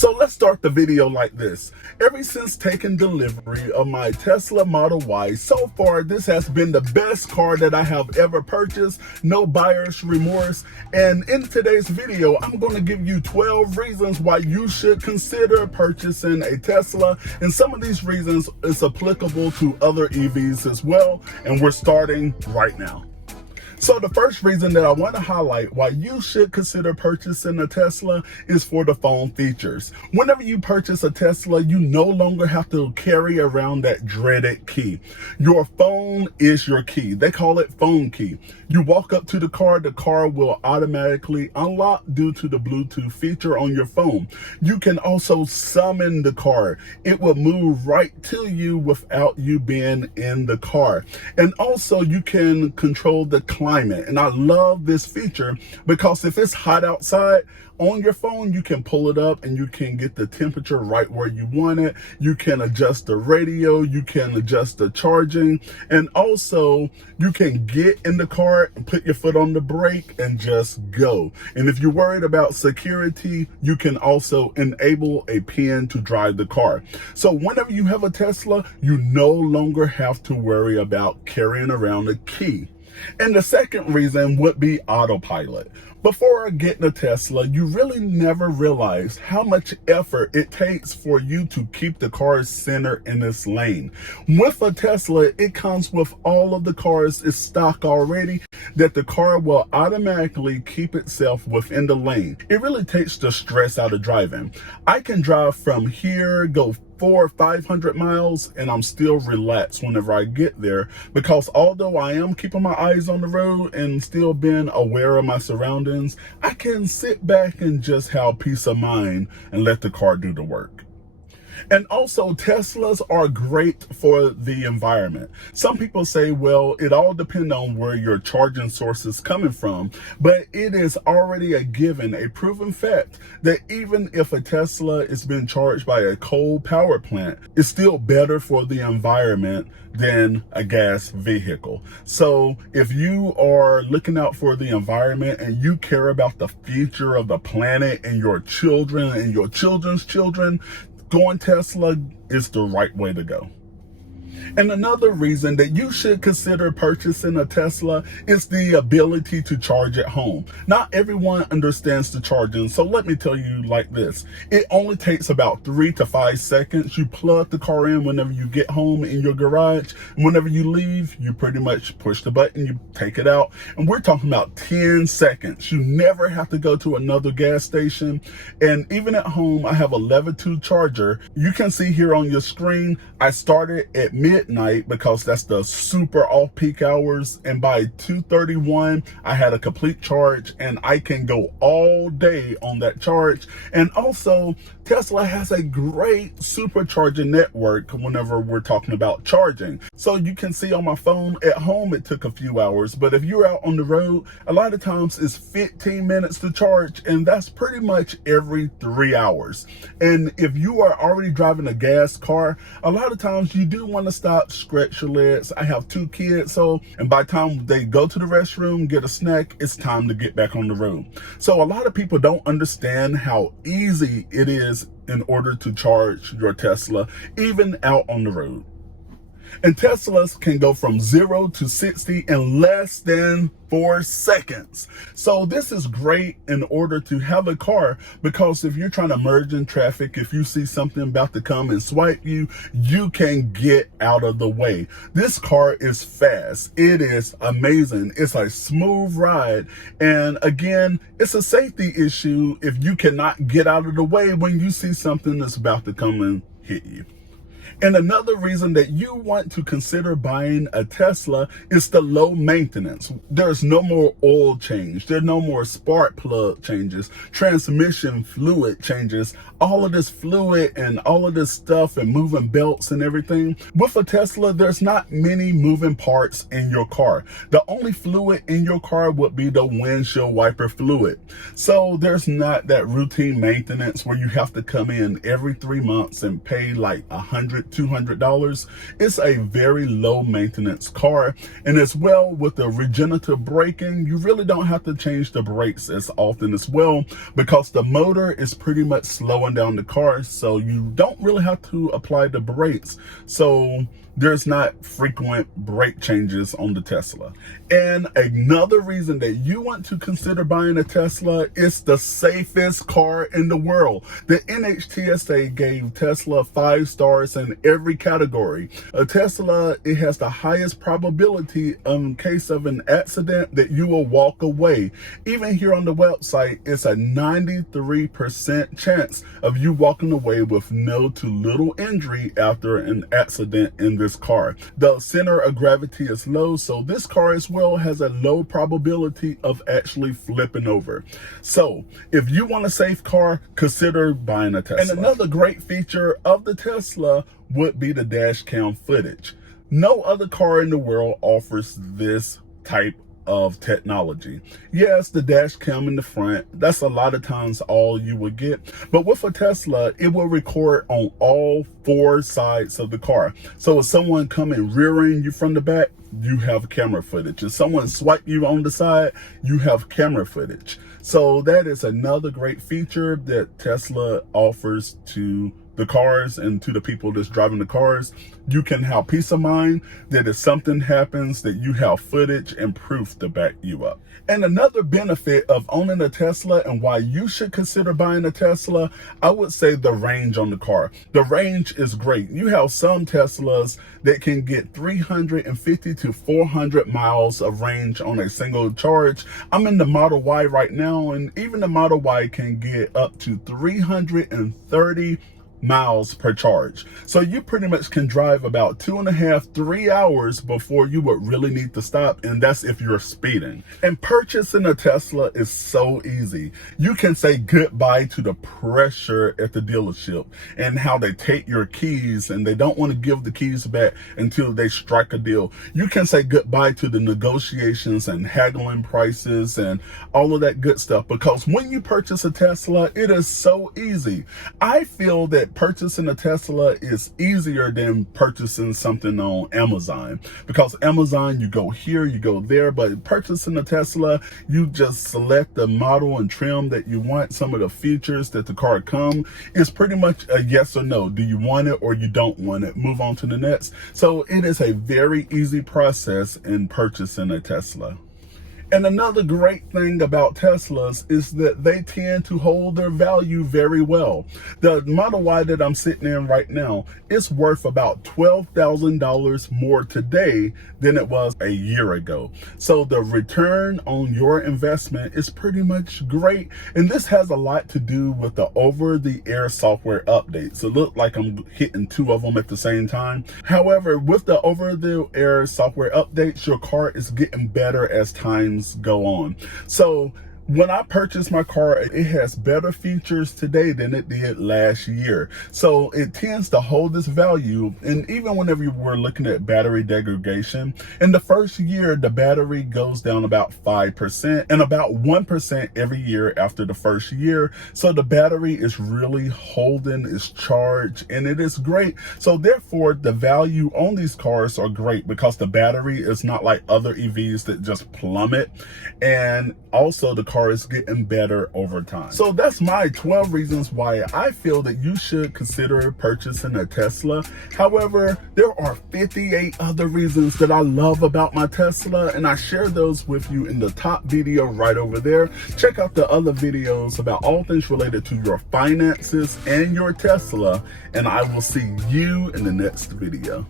So let's start the video like this. Ever since taking delivery of my Tesla Model Y, so far this has been the best car that I have ever purchased. No buyer's remorse. And in today's video, I'm going to give you 12 reasons why you should consider purchasing a Tesla. And some of these reasons is applicable to other EVs as well. And we're starting right now. So the first reason that I want to highlight why you should consider purchasing a Tesla is for the phone features. Whenever you purchase a Tesla, you no longer have to carry around that dreaded key. Your phone is your key. They call it phone key. You walk up to the car will automatically unlock due to the Bluetooth feature on your phone. You can also summon the car. It will move right to you without you being in the car. And also you can control the climate. And I love this feature because if it's hot outside, on your phone, you can pull it up and you can get the temperature right where you want it. You can adjust the radio, you can adjust the charging, and also you can get in the car and put your foot on the brake and just go. And if you're worried about security, you can also enable a PIN to drive the car. So whenever you have a Tesla, you no longer have to worry about carrying around a key. And the second reason would be Autopilot. Before getting a Tesla, you really never realize how much effort it takes for you to keep the car centered in its lane. With a Tesla, it comes with all of the cars is stock already that the car will automatically keep itself within the lane. It really takes the stress out of driving. I can drive from here, go 400 or 500 miles, and I'm still relaxed whenever I get there, because although I am keeping my eyes on the road and still being aware of my surroundings, I can sit back and just have peace of mind and let the car do the work. And also, Teslas are great for the environment. Some people say, well, it all depends on where your charging source is coming from. But it is already a given, a proven fact, that even if a Tesla is being charged by a coal power plant, it's still better for the environment than a gas vehicle. So if you are looking out for the environment and you care about the future of the planet and your children and your children's children, going Tesla is the right way to go. And another reason that you should consider purchasing a Tesla is the ability to charge at home. Not everyone understands the charging, so let me tell you like this. It only takes about 3 to 5 seconds. You plug the car in whenever you get home in your garage, and whenever you leave, you pretty much push the button, you take it out, and we're talking about 10 seconds. You never have to go to another gas station. And even at home, I have a level 2 charger. You can see here on your screen, I started at midnight because that's the super off-peak hours, and by 2:31 I had a complete charge, and I can go all day on that charge. And also, Tesla has a great supercharging network whenever we're talking about charging. So you can see on my phone, at home it took a few hours, but if you're out on the road, a lot of times it's 15 minutes to charge, and that's pretty much every 3 hours. And if you are already driving a gas car, a lot of times you do want to stop, stretch your legs. I have 2 kids, and by the time they go to the restroom, get a snack, it's time to get back on the road. So a lot of people don't understand how easy it is in order to charge your Tesla, even out on the road. And Teslas can go from 0 to 60 in less than 4 seconds. So this is great in order to have a car, because if you're trying to merge in traffic, if you see something about to come and swipe you, you can get out of the way. This car is fast. It is amazing. It's a smooth ride. And again, it's a safety issue if you cannot get out of the way when you see something that's about to come and hit you. And another reason that you want to consider buying a Tesla is the low maintenance. There's no more oil change. There's no more spark plug changes, transmission fluid changes, all of this fluid and all of this stuff and moving belts and everything. With a Tesla, there's not many moving parts in your car. The only fluid in your car would be the windshield wiper fluid. So there's not that routine maintenance where you have to come in every 3 months and pay like $100 $200. It's a very low maintenance car, and as well with the regenerative braking, you really don't have to change the brakes as often as well, because the motor is pretty much slowing down the car, so you don't really have to apply the brakes. So there's not frequent brake changes on the Tesla. And another reason that you want to consider buying a Tesla is the safest car in the world. The NHTSA gave Tesla 5 stars in every category. A Tesla, it has the highest probability in case of an accident that you will walk away. Even here on the website, it's a 93% chance of you walking away with no to little injury after an accident in this car. The center of gravity is low, so this car as well has a low probability of actually flipping over. So if you want a safe car, consider buying a Tesla. And another great feature of the Tesla would be the dash cam footage. No other car in the world offers this type of technology. Yes, the dash cam in the front, that's a lot of times all you would get, but with a Tesla, it will record on all 4 sides of the car. So if someone coming rearing you from the back, you have camera footage. If someone swipe you on the side, you have camera footage. So that is another great feature that Tesla offers to the cars and to the people that's driving the cars. You can have peace of mind that if something happens, that you have footage and proof to back you up. And another benefit of owning a Tesla and why you should consider buying a Tesla, I would say the range on the car. The range is great. You have some Teslas that can get 350 to 400 miles of range on a single charge. I'm in the Model Y right now, and even the Model Y can get up to 330 miles per charge. So you pretty much can drive about 2.5 to 3 hours before you would really need to stop, and that's if you're speeding. And purchasing a Tesla is so easy. You can say goodbye to the pressure at the dealership and how they take your keys and they don't want to give the keys back until they strike a deal. You can say goodbye to the negotiations and haggling prices and all of that good stuff, because when you purchase a Tesla, it is so easy. I feel that purchasing a Tesla is easier than purchasing something on Amazon, because Amazon, you go here, you go there, but purchasing a Tesla, you just select the model and trim that you want. Some of the features that the car come is pretty much a yes or no. Do you want it or you don't want it? Move on to the next. So it is a very easy process in purchasing a Tesla. And another great thing about Teslas is that they tend to hold their value very well. The Model Y that I'm sitting in right now is worth about $12,000 more today than it was a year ago. So the return on your investment is pretty much great. And this has a lot to do with the over-the-air software updates. It looks like I'm hitting 2 of them at the same time. However, with the over-the-air software updates, your car is getting better as time go on. So when I purchased my car, it has better features today than it did last year. So it tends to hold its value. And even whenever you were looking at battery degradation, in the first year, the battery goes down about 5% and about 1% every year after the first year. So the battery is really holding its charge, and it is great. So therefore, the value on these cars are great because the battery is not like other EVs that just plummet. And also the car is getting better over time. So that's my 12 reasons why I feel that you should consider purchasing a Tesla. However, there are 58 other reasons that I love about my Tesla, and I share those with you in the top video right over there. Check out the other videos about all things related to your finances and your Tesla, and I will see you in the next video.